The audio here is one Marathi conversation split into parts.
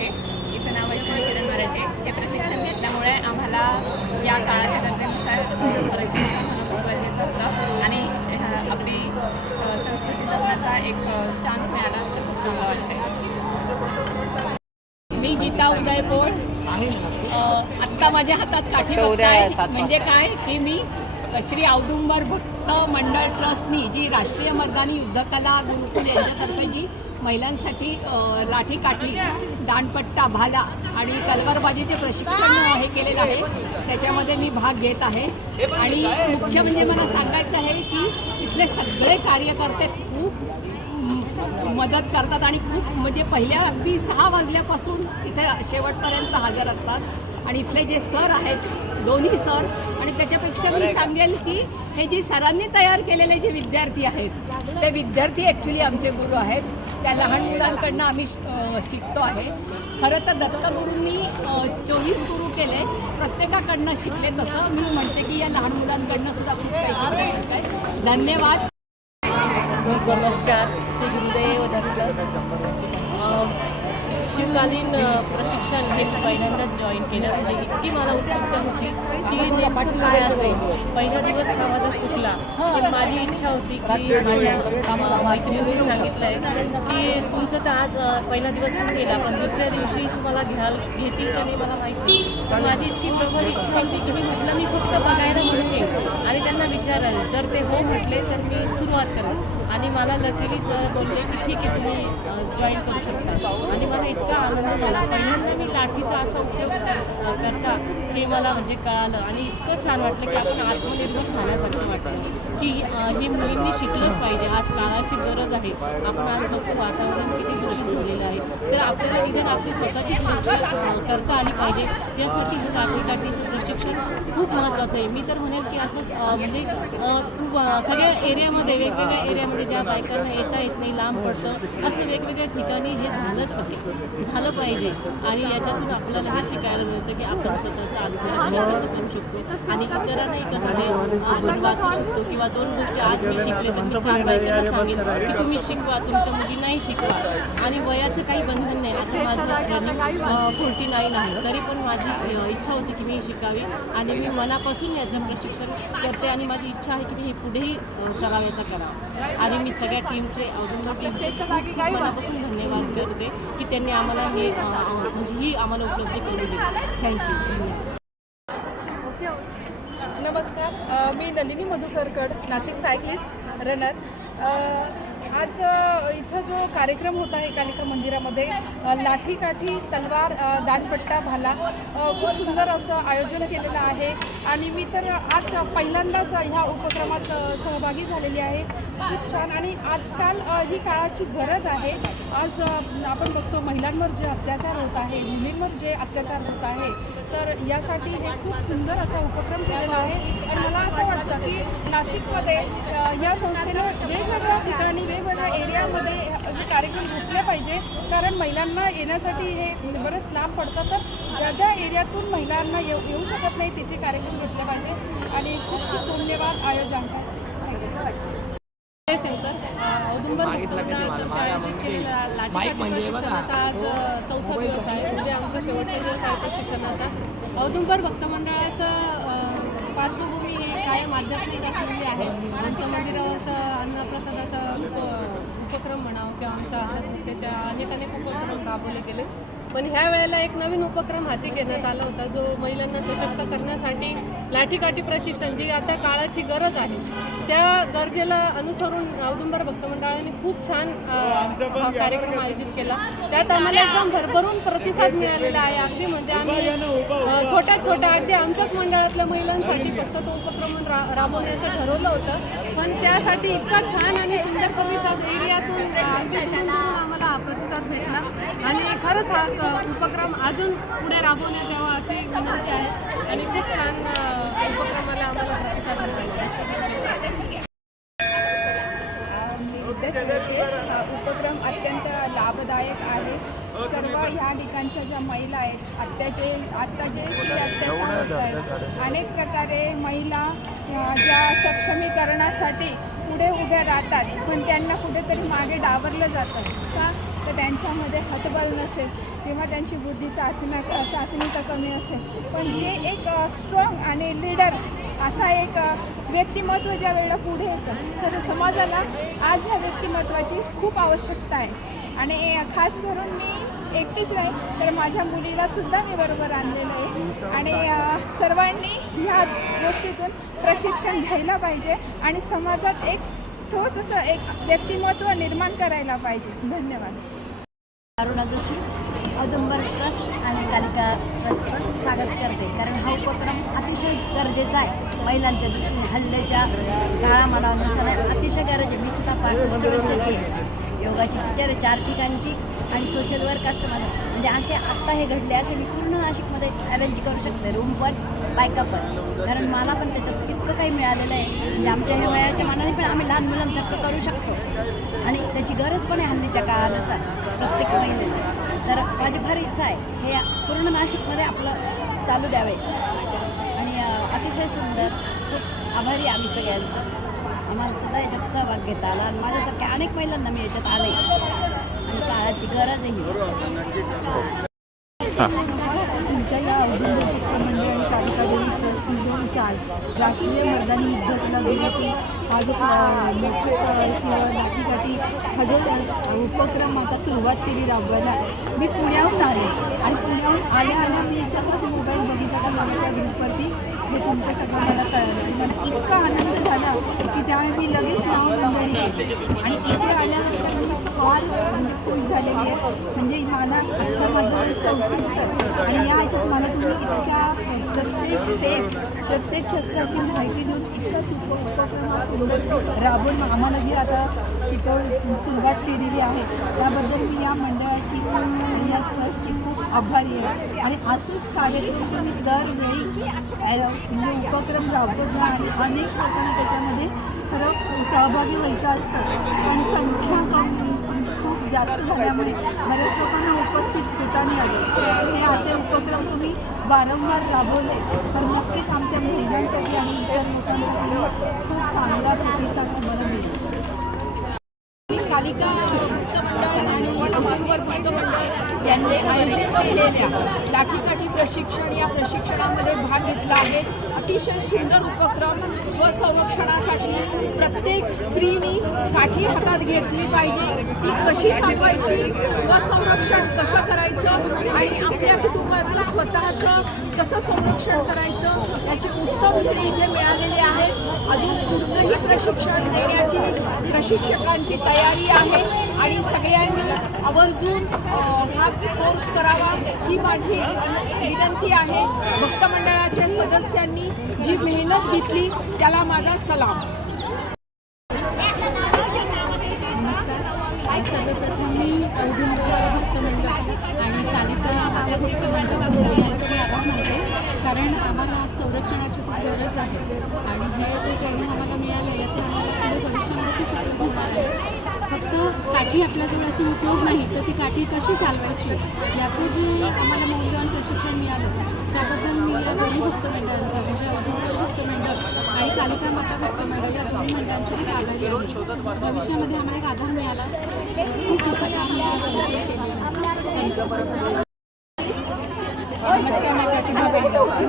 मराठे, इथं नाव वैष्णवी किरण मराठे. हे प्रशिक्षण घेतल्यामुळे आम्हाला या काळाच्या गरजेनुसार प्रशिक्षण होणं खूप गरजेचं होतं आणि आपली संस्कृती जपण्याचा एक चान्स मिळाला तर खूप चांगलं वाटतं. मी गीता उदयपोळ. आत्ता माझ्या हातात काठी बघताय म्हणजे काय की मी श्री औदुंबर भक्त मंडळ ट्रस्टनी जी राष्ट्रीय मर्दानी युद्धकला गुरुकुल यांच्यातर्फे जी महिलांसाठी लाठीकाठी, दांडपट्टा, भाला आणि तलवारबाजीचे प्रशिक्षण हे केलेलं आहे, त्याच्यामध्ये मी भाग घेत आहे. आणि मुख्य म्हणजे मला सांगायचं आहे की इथले सगळे कार्यकर्ते खूप मदत करतात आणि खूप म्हणजे पहिल्या अगदी 6 वाजल्यापासून इथे शेवटपर्यंत हजर असतात. आणि इथले जे सर आहेत, दोन्ही सर, आणि त्याच्यापेक्षा मी सांगेल की हे जी सरांनी तयार केलेले जे विद्यार्थी आहेत, ते विद्यार्थी ॲक्च्युली आमचे गुरु आहेत. त्या लहान मुलांकडनं आम्ही शिकतो आहे. खरं तर दत्तगुरूंनी 24 गुरु केले, प्रत्येकाकडनं शिकले. तसं मी म्हणते की या लहान मुलांकडनं सुद्धा खूप काही शिकण्यासारखं आहे. धन्यवाद. नमस्कार. श्री गुरुदेव दत्त. शिवकालीन प्रशिक्षण हे पहिल्यांदाच जॉईन केलं. म्हणजे इतकी मला उत्सुकता होती की नेमकं काय असेल. पहिला दिवस हा माझा चुकला, पण माझी इच्छा होती की माझ्या मैत्रिणींनी सांगितलं आहे की तुमचं तर आज पहिला दिवस होऊन गेला, पण दुसऱ्या दिवशी तुम्हाला घेतील का नाही मला माहिती. तर माझी इतकी प्रबळ इच्छा होती की मी म्हटलं मी फक्त बघायला म्हणून येईल आणि त्यांना विचारायला. जर ते हो म्हटले तर मी सुरुवात करेन. आणि मला लकीली सर बोलले की ठीक आहे, तुम्ही जॉईन करू शकता. आणि मला इतका आनंद झाला. पहिल्यांदा मी लाठीचा असा उपयोग करता हे मला म्हणजे कळालं आणि इतकं छान वाटलं की आपण आत्मनिर्भर झाल्यासारखं वाटलं की ही मुलींनी शिकलंच पाहिजे. आज काळाची गरज आहे. आपण आज बघतो वातावरण किती दूषित झालेलं आहे, तर आपल्याला निदान आपली स्वतःची सुरक्षा करता आली पाहिजे. यासाठी हे लाठीकाठीचं प्रशिक्षण खूप महत्त्वाचं आहे. मी तर म्हणेल की असं म्हणजे खूप सगळ्या एरियामध्ये, वेगवेगळ्या एरियामध्ये ज्या बायकांना येत नाही, लांब पडतं, असं वेगवेगळ्या ठिकाणी हे झालं पाहिजे. आणि याच्यातून आपल्याला हे शिकायला मिळतं की आपण स्वतःचं आत्मरक्षण कसं करू शकतो आणि इतरांनाही कसं ते आपण वाचू शकतो. किंवा 2 गोष्टी आज मी शिकले तर मी 4 बायकांना सांगेन की तुम्ही शिकवा, तुमच्या मुलींनाही शिकवा. आणि वयाचं काही बंधन नाही. आता माझं 49 आहे, तरी पण माझी इच्छा होती की मी शिकावी आणि मी मनापासून याचं प्रशिक्षण करते. आणि माझी इच्छा आहे की मी पुढेही सराव याचा करावा. आणि मी सगळ्या टीमचे, औदुंबर टीमचे खूप मनापासून धन्यवाद करते की त्यांनी आम्हाला हे म्हणजे ही आम्हाला उपलब्ध करून दिली. थँक्यू. नमस्कार. मी नलिनी मधुकरकड, नाशिक सायकलिस्ट रनर. आज इथं जो कार्यक्रम होता आहे कालिका मंदिरामध्ये, लाठीकाठी, तलवार, दांडपट्टा, भाला, खूप सुंदर असं आयोजन केलेलं आहे. आणि मी तर आज पहिल्यांदाच ह्या उपक्रमात सहभागी झालेली आहे. खूप छान. आणि आजकाल ही काळाची गरज आहे. आज आपण बघतो महिलांवर जे अत्याचार होत आहे, मुलींवर जे अत्याचार होत आहे, तर यासाठी हे खूप सुंदर असा उपक्रम केलेला आहे. आणि मला असं वाटतं की नाशिकमध्ये या संस्थेने वेगवेगळ्या ठिकाणी, वेगवेगळ्या एरियामध्ये जे कार्यक्रम घेतले पाहिजे. कारण महिलांना येण्यासाठी हे बरेच लांब पडतं, तर ज्या ज्या एरियातून महिलांना येऊ शकत नाही तिथे कार्यक्रम घेतले पाहिजे. आणि खूप खूप धन्यवाद आयोजकांचे. शंकर. औदुंबर आयोजित केलेला लाठीकाठी प्रशिक्षणाचा आज 4था दिवस आहे. म्हणजे आमचा शेवटचा दिवस आहे प्रशिक्षणाचा. औदुंबर भक्त मंडळाचं पार्श्वभूमी ही कायम आध्यात्मिक असलेली आहे. आमच्या मंदिरावरचं अन्नप्रसादाचा उपक्रम म्हणावं किंवा आमच्या त्याच्या अनेक उपक्रम राबवले गेले. पण ह्या वेळेला एक नवीन उपक्रम हाती घेण्यात आला होता, जो महिलांना सशक्त करण्यासाठी लाठीकाठी प्रशिक्षण, जी आता काळाची गरज आहे, त्या गरजेला अनुसरून औदुंबर भक्त मंडळाने खूप छान कार्यक्रम आयोजित केला. त्यात आम्हाला एकदम भरभरून प्रतिसाद मिळालेला आहे. अगदी म्हणजे आम्ही छोट्या अगदी आमच्याच मंडळातल्या महिलांसाठी फक्त तो उपक्रम राबवण्याचं ठरवलं होतं. पण त्यासाठी इतका छान आणि सुंदर प्रतिसाद एरियातून अगदी दूरून आम्हाला हा प्रतिसाद भेटला. आणि खरंच हा उपक्रम अजून पुढे राबवण्यात यावा अशी विनंती आहे. आणि खूप छान उपक्रमाला आम्हाला प्रतिसाद मिळाला. हा उपक्रम अत्यंत लाभदायक आहे. सर्व ह्या ठिकाणच्या ज्या महिला आहेत, आत्ता जे अत्याचार होत आहेत, अनेक प्रकारे महिला ज्या सक्षमीकरणासाठी पुढे उभ्या राहतात, पण त्यांना कुठेतरी मागे डावरलं जातं का? तर त्यांच्यामध्ये हतबल नसेल किंवा त्यांची बुद्धी चाचणी तर कमी असेल, पण जे एक स्ट्रॉंग आणि लीडर असा एक व्यक्तिमत्व ज्या वेळेला पुढे येतं तर समाजाला आज ह्या व्यक्तिमत्वाची खूप आवश्यकता आहे. आणि खास करून मी एकटीच नाही तर माझ्या मुलीलासुद्धा मी बरोबर आणलेलं आहे आणि सर्वांनी ह्या गोष्टीतून प्रशिक्षण घ्यायला पाहिजे आणि समाजात एक ठोस असं एक व्यक्तिमत्व निर्माण करायला पाहिजे. धन्यवाद. अरुणा जोशी औदुंबर ट्रस्ट आणि कालिका ट्रस्टचं स्वागत करते, कारण हा उपक्रम अतिशय गरजेचा आहे महिलांच्या दृष्टीने. हल्ल्याच्या काळामानानुसार अतिशय गरज आहे. मी सुद्धा 65 वर्षाची आहे, योगाची टीचर आहे 4 ठिकाणची आणि सोशल वर्क असतं माझं. म्हणजे असे आत्ता हे घडले असे मी पूर्ण नाशिकमध्ये अरेंज करू शकते, रूम पण बायका पण, कारण मला पण त्याच्यात इतकं काही मिळालेलं आहे. म्हणजे आमच्या ह्या वयाच्या मानाने पण आम्ही लहान मुलांसारखं करू शकतो आणि त्याची गरज पण आहे हल्लीच्या काळानुसार प्रत्येक महिलेला. तर माझी फार इच्छा आहे हे पूर्ण नाशिकमध्ये आपलं चालू द्यावे आणि अतिशय सुंदर. खूप आभारी आम्ही सगळ्यांचं. आम्हाला सुद्धा याच्यात सहभाग घेता आला आणि माझ्यासारख्या अनेक महिलांना मी याच्यात आले आणि काळाची गरज आहे. तुमच्या या औदुंबर मंडळ आणि कालिका देवी ट्रस्टनुसार राष्ट्रीय मर्दानी युद्धकला दिनाची हा जो किंवा लाठीकाठी हा जो उपक्रम आता सुरुवात केली राबवायला. मी पुण्याहून आले आणि पुण्याहून आल्या मी सतत मोबाईल बघितला तर मला त्या ग्रुपवरती हे तुमचं सगळं मला कळलं आणि मला इतका आनंद झाला की त्यावेळी मी लगेच नाव नोंदणी केली आणि इथे आल्यानंतर मी फार म्हणजे खुश झालेली आहे. म्हणजे मला आता माझं संक्षिप्त आणि या ह्याच्यात मला तुम्ही इतक्या प्रत्येक क्षेत्राची माहिती देऊन इतकं उपक्रम सुंदर राबवून आम्हाला जी आता सुरुवात केलेली आहे त्याबद्दल मी या मंडळाची आणि या ट्रस्टची खूप आभारी आहे. आणि असेच कार्यक्रम तुम्ही दरवेळी म्हणजे उपक्रम राबवत जा आणि अनेक लोकांना त्याच्यामध्ये खरं सहभागी व्हायचं असतं, पण संख्या खूप जास्त झाल्यामुळे बऱ्याच लोकांना उपस्थित होता नाही आले. हे असे उपक्रम तुम्ही वारंवार राबवले तर नक्कीच आमच्या महिलांसाठी आणि इतर लोकांसाठी खूप चांगला प्रतिसाद तुम्हाला मिळेल. मी कालिका वृत्तमंडळ आणि औदुंबर वृत्तमंडळ यांनी आयोजित केलेल्या लाठीकाठी प्रशिक्षण या प्रशिक्षणामध्ये भाग घेतला आहे. अतिशय सुंदर उपक्रम. स्वसंरक्षणासाठी प्रत्येक स्त्रीनी काठी हातात घेतली पाहिजे. ती कशी चालवायची, स्वसंरक्षण कसं करायचं आणि आपल्या कुटुंबाचं स्वतःचं कसं संरक्षण करायचं याची उत्तम धडे इथे मिळालेले आहेत. अजून पुढचंही प्रशिक्षण देण्याची प्रशिक्षकांची तयारी आहे आणि सगळ्यांनी आवर्जून हा कोर्स करावा ही माझी विनंती आहे. भक्त मंडळाच्या सदस्यांनी जी मेहनत घेतली त्याला माझा सलाम. नमस्कार. सर्वप्रथम मी औदुंबर भक्तमंडळ आणि कालिका आपल्या भक्तमंडळ यांचं मी आभार मानते, कारण आम्हाला संरक्षणाची खूप गरज आहे आणि हे जे ट्रेनिंग आम्हाला मिळालं याचा आम्हाला पुढे भविष्यामध्ये खूप उपयोग होणार आहे. फक्त काठी आपल्याजवळ असून उपयोग नाही तर ती काठी कशी चालवायची याचं जे आम्हाला मौल्यवान प्रशिक्षण मिळालं त्याबद्दल मी या दोन्ही भक्तमंडळांचा म्हणजे औदुंबर भक्तमंडळ आणि कालिका माता भक्तमंडळ या दोन्ही मंडळांची खूप आभारी आहे. भविष्यामध्ये आम्हाला एक आधार मिळाला. खूप उपक्रम या संस्थेने केलेला. नमस्कार. मी प्रतिभा बेळगावकर.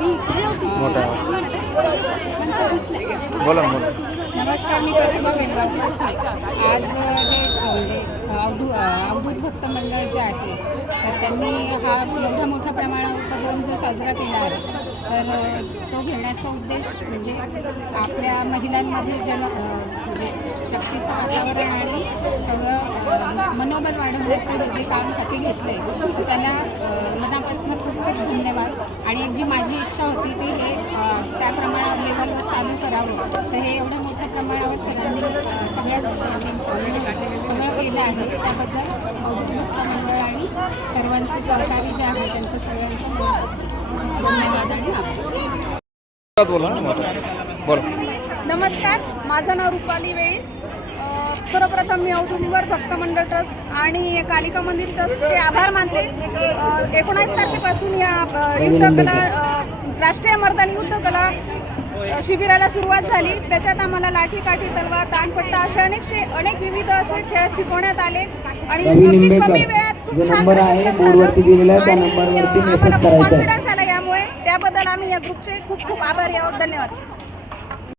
नमस्कार. मी प्रतिभा बेळगावकर. आज हे अवधूत भक्त मंडळ जे आहे तर त्यांनी हा एवढ्या मोठ्या प्रमाणावर उपक्रम जो साजरा केला आहे तर तो घेण्याचा उद्देश म्हणजे आपल्या महिलांमध्ये म्हणजे शक्तीचं वातावरण आणि सगळं मनोबल वाढवण्याचं जे काम हाती घेतलं आहे त्याला मनापासून खूप खूप धन्यवाद. आणि एक जी माझी इच्छा होती ती हे त्या प्रमाणावर लेवलवर चालू करावं तर हे एवढ्या मोठ्या प्रमाणावर सगळ्यांनी सगळं केलं आहे त्याबद्दल भक्त मंडळ आणि सर्वांचे सहकारी जे आहे त्यांचं सगळ्यांचं धन्यवाद आणि आभार. नमस्कार. माझं नाव रुपाली वेळीस. सर्वप्रथम मी औदुंबर भक्त मंडळ ट्रस्ट आणि कालिका मंदिर ट्रस्टचे आभार मानते. 19 तारखेपासून या युद्धकला राष्ट्रीय मर्दानी युद्धकला शिबिराला सुरुवात झाली. त्याच्यात आम्हाला लाठी काठी तलवार दांडपट्टा असे अनेक विविध असे खेळ शिकवण्यात आले आणि अगदी कमी वेळात खूप छान प्रशिक्षण झालं आणि आम्हाला खूप कॉन्फिडन्स आला यामुळे. त्याबद्दल आम्ही या ग्रुपचे खूप खूप आभारी आहोत. धन्यवाद.